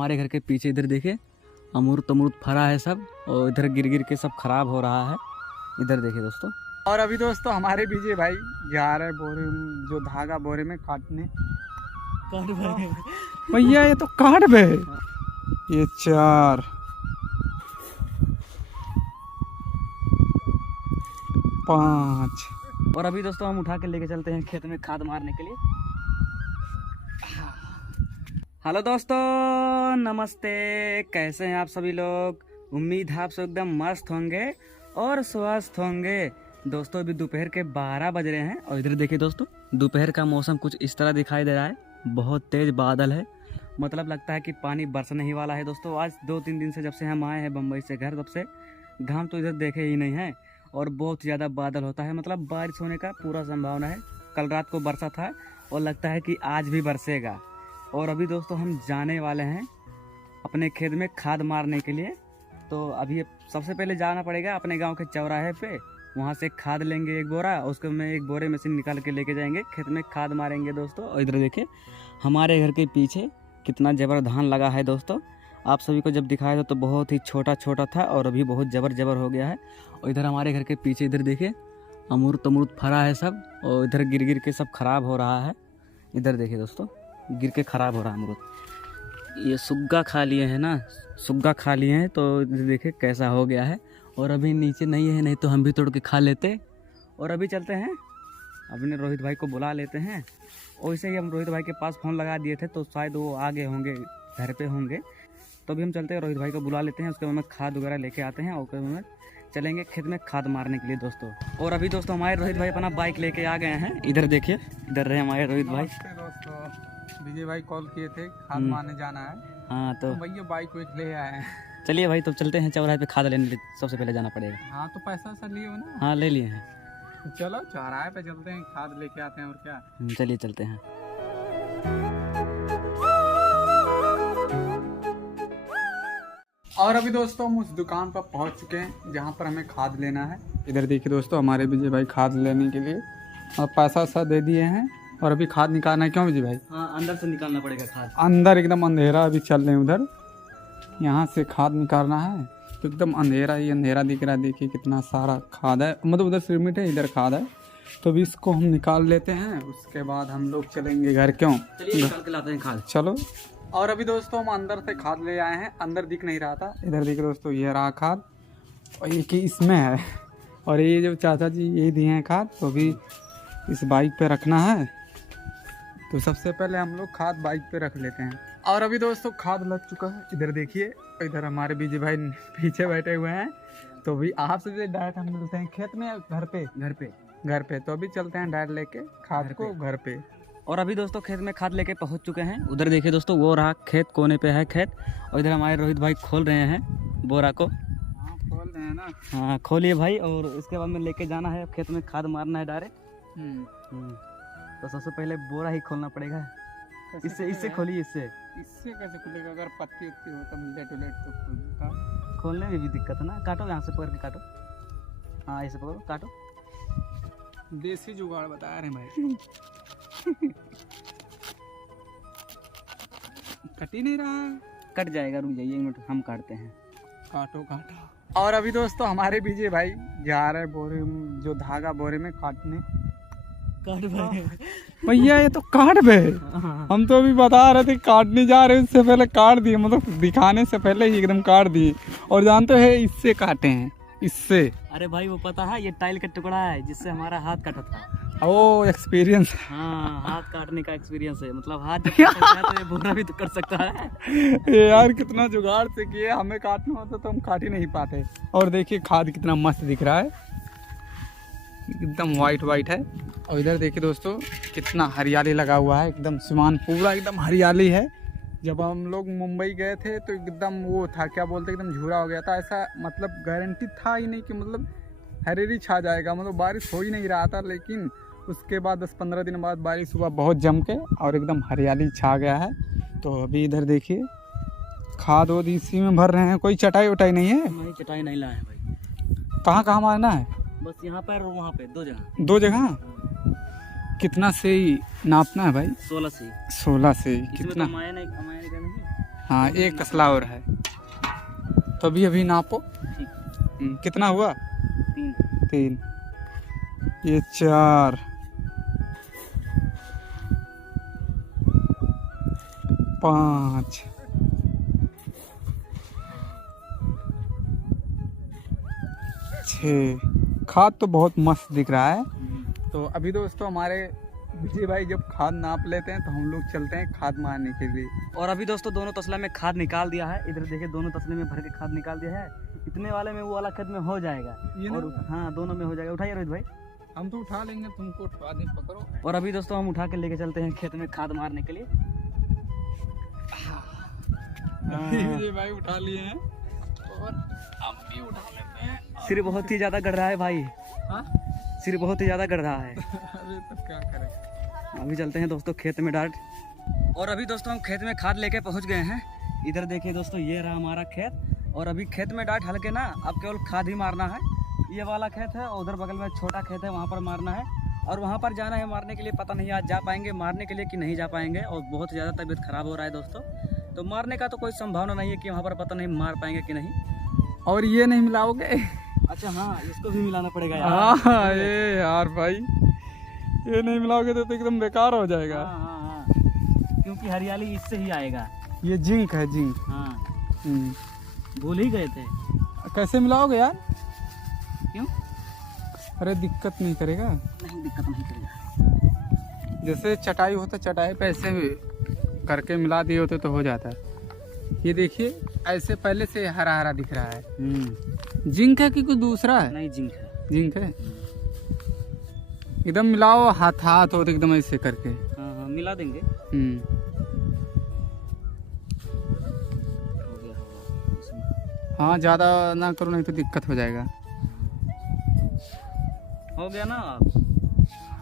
हमारे घर के पीछे इधर देखिए अमरूद तमरूद फरा है सब, और इधर गिर गिर के सब खराब हो रहा है। इधर देखिए दोस्तों। और अभी दोस्तों हमारे विजय भाई जा रहे बोरे जो धागा बोरे में काटने। भैया ये तो काट बे, ये 4 5। और अभी दोस्तों हम उठा के लेके चलते हैं खेत में खाद मारने के लिए। हेलो दोस्तों, नमस्ते। कैसे हैं आप सभी लोग? उम्मीद है आप सब एकदम मस्त होंगे और स्वस्थ होंगे। दोस्तों अभी दोपहर के 12 बज रहे हैं और इधर देखिए दोस्तों, दोपहर का मौसम कुछ इस तरह दिखाई दे रहा है। बहुत तेज बादल है, मतलब लगता है कि पानी बरसने ही वाला है। दोस्तों आज 2-3 दिन से जब से हम आए हैं बम्बई से घर, तब से घाम तो इधर देखे ही नहीं है और बहुत ज़्यादा बादल होता है, मतलब बारिश होने का पूरा संभावना है। कल रात को बरसा था और लगता है कि आज भी बरसेगा। और अभी दोस्तों हम जाने वाले हैं अपने खेत में खाद मारने के लिए। तो अभी सबसे पहले जाना पड़ेगा अपने गांव के चौराहे पे, वहां से खाद लेंगे 1 बोरा, उसके में 1 बोरे में से निकाल के लेके जाएंगे खेत में खाद मारेंगे दोस्तों। और इधर देखिए हमारे घर के पीछे कितना जबर धान लगा है दोस्तों। आप सभी को जब दिखाया था तो बहुत ही छोटा छोटा था और अभी बहुत जबर हो गया है। और इधर हमारे घर के पीछे इधर देखिए अमरूद तमरूद फरा है सब, और इधर गिर गिर के सब खराब हो रहा है। इधर देखिए दोस्तों, गिर के खराब हो रहा है अमरूद। ये सुग्गा खा लिए हैं ना, सुग्गा खा लिए हैं, तो देखिए कैसा हो गया है। और अभी नीचे नहीं है, नहीं तो हम भी तोड़ के खा लेते। और अभी चलते हैं अपने रोहित भाई को बुला लेते हैं। और वैसे ही हम रोहित भाई के पास फ़ोन लगा दिए थे, तो शायद वो आगे होंगे, घर पे होंगे। तो अभी हम चलते हैं, रोहित भाई को बुला लेते हैं, उसके बाद में खाद वगैरह लेके आते हैं और उसके बाद में चलेंगे खेत में खाद मारने के लिए दोस्तों। और अभी दोस्तों हमारे रोहित भाई अपना बाइक लेके आ गए हैं। इधर देखिए, इधर रहे हमारे रोहित भाई। दोस्तों विजय भाई कॉल किए थे, खाद मारने जाना है। हाँ तो भैया बाइक वाइक ले आए हैं। चलिए भाई, तो चलते हैं चौराहे पे खाद लेने लिए। सबसे पहले जाना पड़ेगा। हाँ तो पैसा वैसा लिए हो ना? हाँ ले लिए हैं। तो चलो चौराहे पे चलते हैं, खाद लेके आते हैं। और क्या, चलिए चलते हैं। और अभी दोस्तों हम उस दुकान पर पहुंच चुके हैं जहां पर हमें खाद लेना है। इधर देखिए दोस्तों, हमारे विजय भाई खाद लेने के लिए और पैसा वैसा दे दिए हैं। और अभी खाद निकालना है। क्यों विजय भाई? हाँ अंदर से निकालना पड़ेगा खाद। अंदर एकदम अंधेरा, अभी चल रहे हैं उधर, यहाँ से खाद निकालना है। तो एकदम अंधेरा ही अंधेरा दिख रहा है। देखिए कितना सारा खाद है, मतलब उधर सिरमिट है, इधर खाद है। तो अभी इसको हम निकाल लेते हैं, उसके बाद हम लोग चलेंगे घर। क्यों? चलिए निकाल के लाते हैं खाद। चलो। और अभी दोस्तों हम अंदर से खाद ले आए हैं, अंदर दिख नहीं रहा था। इधर देखिए दोस्तों, ये रहा खाद और ये कि इसमें है। और ये जो चाचा जी ये दिए हैं खाद, तो अभी इस बाइक पे रखना है। तो सबसे पहले हम लोग खाद बाइक पे रख लेते हैं। और अभी दोस्तों खाद लग चुका है। इधर देखिए, इधर हमारे विजय भाई पीछे बैठे हुए हैं। तो अभी आपसे डायरेक्ट हम मिलते हैं खेत में, घर पे। घर पे तो अभी चलते हैं डायरेक्ट लेके खाद को घर पे। और अभी दोस्तों खेत में खाद लेके पहुंच चुके हैं। उधर देखिए दोस्तों, वो रहा खेत, कोने पे है खेत। और इधर हमारे रोहित भाई खोल रहे हैं बोरा को। हाँ खोल रहे हैं ना। हाँ खोलिए भाई। और इसके बाद में लेके जाना है खेत में खाद मारना है डायरेक्ट। तो सबसे पहले बोरा ही खोलना पड़ेगा। इससे खोलिए। इससे कैसे खुलेगा? अगर पत्ती उत्ती हो तो लेट तो खुलता। खोलने में भी दिक्कत है ना। काटो, यहाँ से पकड़ के काटो। हाँ ऐसे पकड़ो, काटो। देसी जुगाड़ बता रहे भाई। कट ही नहीं रहा। कट जाएगा, रुक जाइए 1 मिनट, हम काटते हैं। काटो। और अभी दोस्तों हमारे विजय भाई जा रहे बोरे जो धागा बोरे में काटने। भैया ये तो काट बे। हम तो अभी बता रहे थे काटने जा रहे, उससे पहले काट दिए, मतलब दिखाने से पहले ही एकदम काट दिए। और जानते हैं इससे काटे हैं, इससे। अरे भाई वो पता है, ये टाइल का टुकड़ा है जिससे हमारा हाथ कटा था। ओ एक्सपीरियंस। हाँ हाथ काटने का एक्सपीरियंस है, मतलब हाथ जब कट सकता है तो ये बोरा भी तो कर सकता है। ये यार कितना जुगाड़ से किए, हमें काटना होता तो हम काट ही नहीं पाते। और देखिए खाद कितना मस्त दिख रहा है, एकदम वाइट है। और इधर देखिए दोस्तों कितना हरियाली लगा हुआ है, एकदम आसमान पूरा एकदम हरियाली है। जब हम लोग मुंबई गए थे तो एकदम वो था, क्या बोलते, एकदम झूरा हो गया था। ऐसा मतलब गारंटी था ही नहीं कि मतलब हरेरी छा जाएगा, मतलब बारिश हो ही नहीं रहा था। लेकिन उसके बाद 10-15 दिन बाद बारिश हुआ बहुत जम के, और एकदम हरियाली छा गया है। तो अभी इधर देखिए खाद वाद इसी में भर रहे हैं। कोई चटाई वटाई नहीं है? नहीं चटाई नहीं लाए भाई। कहाँ मारना है? बस यहाँ पर और वहाँ पे 2 जगह। कितना से नापना है भाई? 16 से। 16 से कितना? कितना? हाँ, एक तसला और है। तो अभी नापो। ठीक। कितना हुआ? 3। 3, ये 4, 5, 6। खाद तो बहुत मस्त दिख रहा है। तो अभी दोस्तों हमारे विजय भाई जब खाद नाप लेते हैं तो हम लोग चलते हैं खाद मारने के लिए। और अभी दोस्तों दोनों तसला में खाद निकाल दिया है। इधर देखिए दोनों तसले में भर के खाद निकाल दिया है। इतने वाले में वो वाला खेत में हो जाएगा। और हाँ, दोनों में हो जाएगा। उठाइए रोहित भाई। हम तो उठा लेंगे, तुमको उठवा दें, पकड़ो। और अभी दोस्तों हम उठा के लेके चलते हैं खेत में खाद मारने के लिए। विजय भाई उठा लिए हैं और हम भी उठा लेते हैं। सिर बहुत ही ज्यादा गड़ रहा है भाई। हाँ? सिर बहुत ही ज्यादा गड़ रहा है। अरे तो क्या करें। अभी चलते हैं दोस्तों खेत में डायरेक्ट। और अभी दोस्तों हम खेत में खाद लेके पहुंच गए हैं। इधर देखिए दोस्तों, ये रहा हमारा खेत। और अभी खेत में डायरेक्ट हल्के ना अब केवल खाद ही मारना है। ये वाला खेत है और उधर बगल में छोटा खेत है, वहाँ पर मारना है। और वहाँ पर जाना है मारने के लिए। पता नहीं आज जा पाएंगे मारने के लिए कि नहीं जा पाएंगे। और बहुत ज़्यादा तबीयत खराब हो रहा है दोस्तों, तो मारने का तो कोई संभावना नहीं है कि वहाँ पर पता नहीं मार पाएंगे कि नहीं। और ये नहीं मिलाओगे? अच्छा हाँ, इसको भी मिलाना पड़ेगा यार। हाँ, ये यार भाई, ये नहीं मिलाओगे तो एकदम बेकार हो जाएगा। हाँ हाँ हाँ, क्योंकि हरियाली इससे ही आएगा। ये जिंक है, जिंक। हाँ, भूल ही गए थे। कैसे मिलाओगे यार? क्यों? अरे दिक्कत नहीं करेगा? नहीं, दिक्कत नहीं करेगा। जैसे चटाई होता, चटाई पे ऐसे करके मिला दिए होते तो हो जाता है। ये देखिए ऐसे पहले से हरा हरा दिख रहा है। जिंक है कि कुछ दूसरा है? नहीं, जिंक है। जिंक है। एकदम मिलाओ, हाथ हाथ हो तो एकदम ऐसे करके। हाँ हाँ, मिला देंगे। हाँ, ज्यादा ना करो नहीं तो दिक्कत हो जाएगा। हो गया ना?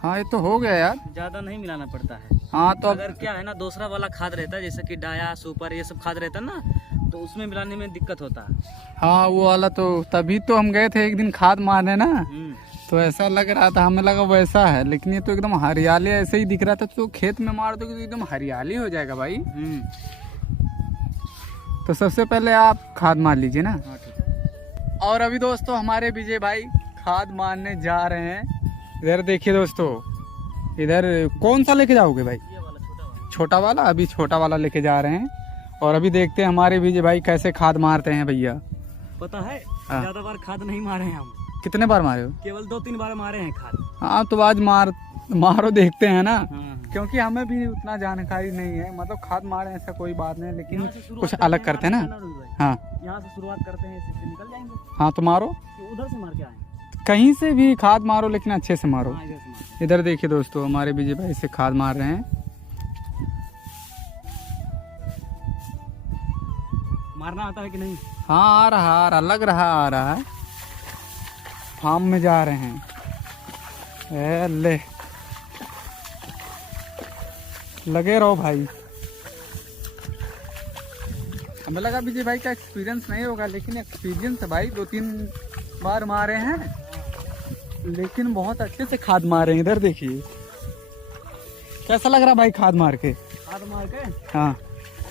हाँ, ये तो हो गया यार। ज्यादा नहीं मिलाना पड़ता है। हाँ, तो अगर क्या है ना, दूसरा वाला खाद रहता है जैसे कि डाया, सुपर, ये सब खाद रहता है ना, तो उसमें मिलाने में दिक्कत होता है। हाँ, वो वाला तो तभी तो हम गए थे एक दिन खाद मारने ना, तो ऐसा लग रहा था, हमें लगा वैसा है, लेकिन ये तो एकदम हरियाली ऐसे ही दिख रहा था। तो खेत में मार दोगे तो एकदम हरियाली हो जाएगा भाई। तो सबसे पहले आप खाद मार लीजिए ना। हाँ, ठीक है। और अभी दोस्तों हमारे विजय भाई खाद मारने जा रहे हैं। इधर देखिए दोस्तों, इधर कौन सा लेके जाओगे भाई? ये वाला छोटा वाला। छोटा वाला? अभी छोटा वाला लेके जा रहे हैं। और अभी देखते हैं हमारे विजय भाई कैसे खाद मारते हैं भैया। पता है, हाँ। ज्यादा बार खाद नहीं मारे हैं हम। कितने बार मारे हो? केवल 2-3 बार मारे हैं खाद। हाँ, तो आज मारो देखते हैं ना। हाँ। क्योंकि हमें भी उतना जानकारी नहीं है। मतलब खाद मारे ऐसा कोई बात नहीं, लेकिन यहाँ से शुरुआत कुछ करते अलग हैं, करते हैं ना। हाँ यहाँ से शुरुआत करते हैं, इससे निकल जाएंगे। हाँ, तो मारो, कि उधर से मार के आए। कहीं से भी खाद मारो, लेकिन अच्छे से मारो। हाँ, इधर से मार। इधर देखिए दोस्तों, हमारे विजय भाई से खाद मार रहे हैं। मारना आता है कि नहीं? हाँ, आ रहा लग रहा आ रहा है। फार्म में जा रहे हैं। ले लगे रहो भाई। हमें लगा विजय भाई का एक्सपीरियंस नहीं होगा, लेकिन एक्सपीरियंस है भाई। 2-3 बार मारे हैं, लेकिन बहुत अच्छे से खाद मारे हैं। इधर देखिए कैसा लग रहा भाई खाद मार के? खाद मार के? हाँ,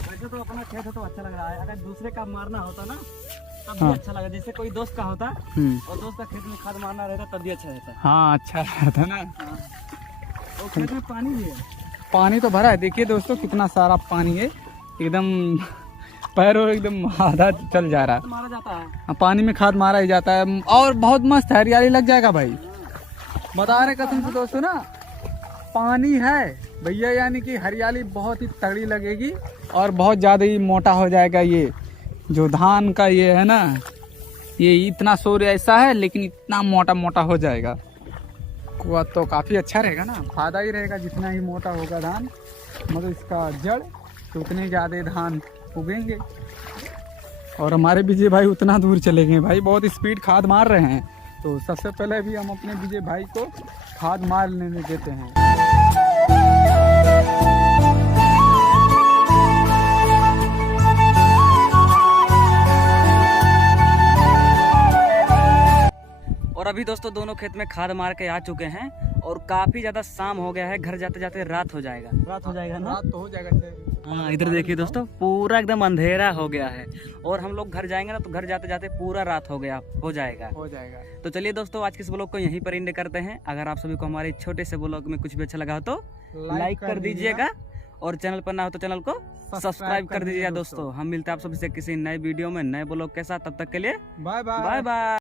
वैसे तो अपना खेत है तो अच्छा लग रहा है। अगर दूसरे का मारना होता ना तब हाँ। भी अच्छा लगा। जैसे कोई दोस्त का होता और दोस्त का खेत में खाद मारना रहता तब भी अच्छा रहता। हाँ, अच्छा रहता ना। हाँ। और खेत में पानी भी है। पानी तो भरा है, देखिए दोस्तों कितना सारा पानी है। एकदम पैरों एकदम आधा चल जा रहा है। मारा जाता है। हाँ, पानी में खाद मारा ही जाता है। और बहुत मस्त हरियाली लग जाएगा भाई। बता रहे कसम से दोस्तों ना, पानी है भैया, यानी कि हरियाली बहुत ही तगड़ी लगेगी। और बहुत ज़्यादा ही मोटा हो जाएगा। ये जो धान का ये है ना, ये इतना सूर्य ऐसा है, लेकिन इतना मोटा मोटा हो जाएगा। तो काफ़ी अच्छा रहेगा ना, फायदा ही रहेगा। जितना ही मोटा होगा धान, मतलब इसका जड़, तो उतने ज़्यादा धान उगेंगे। और हमारे विजय भाई उतना दूर चले गए भाई, बहुत स्पीड खाद मार रहे हैं। तो सबसे पहले भी हम अपने विजय भाई को खाद मार लेने देते हैं। और अभी दोस्तों दोनों खेत में खाद मार के आ चुके हैं और काफी ज्यादा शाम हो गया है। घर जाते जाते रात हो जाएगा। रात हो जाएगा ना? रात तो हो जाएगा। हाँ इधर देखिए दोस्तों, पूरा एकदम अंधेरा हो गया है और हम लोग घर जाएंगे ना तो घर जाते जाते पूरा रात हो जाएगा। तो चलिए दोस्तों, आज के इस ब्लॉग को यहीं पर एंड करते हैं। अगर आप सभी को हमारे छोटे से ब्लॉग में कुछ भी अच्छा लगा हो तो लाइक कर दीजिएगा और चैनल पर ना हो तो चैनल को सब्सक्राइब कर दीजिएगा दोस्तों। हम मिलते हैं आप सभी से किसी नए वीडियो में नए ब्लॉग के साथ। तब तक के लिए बाय बाय। Bye bye.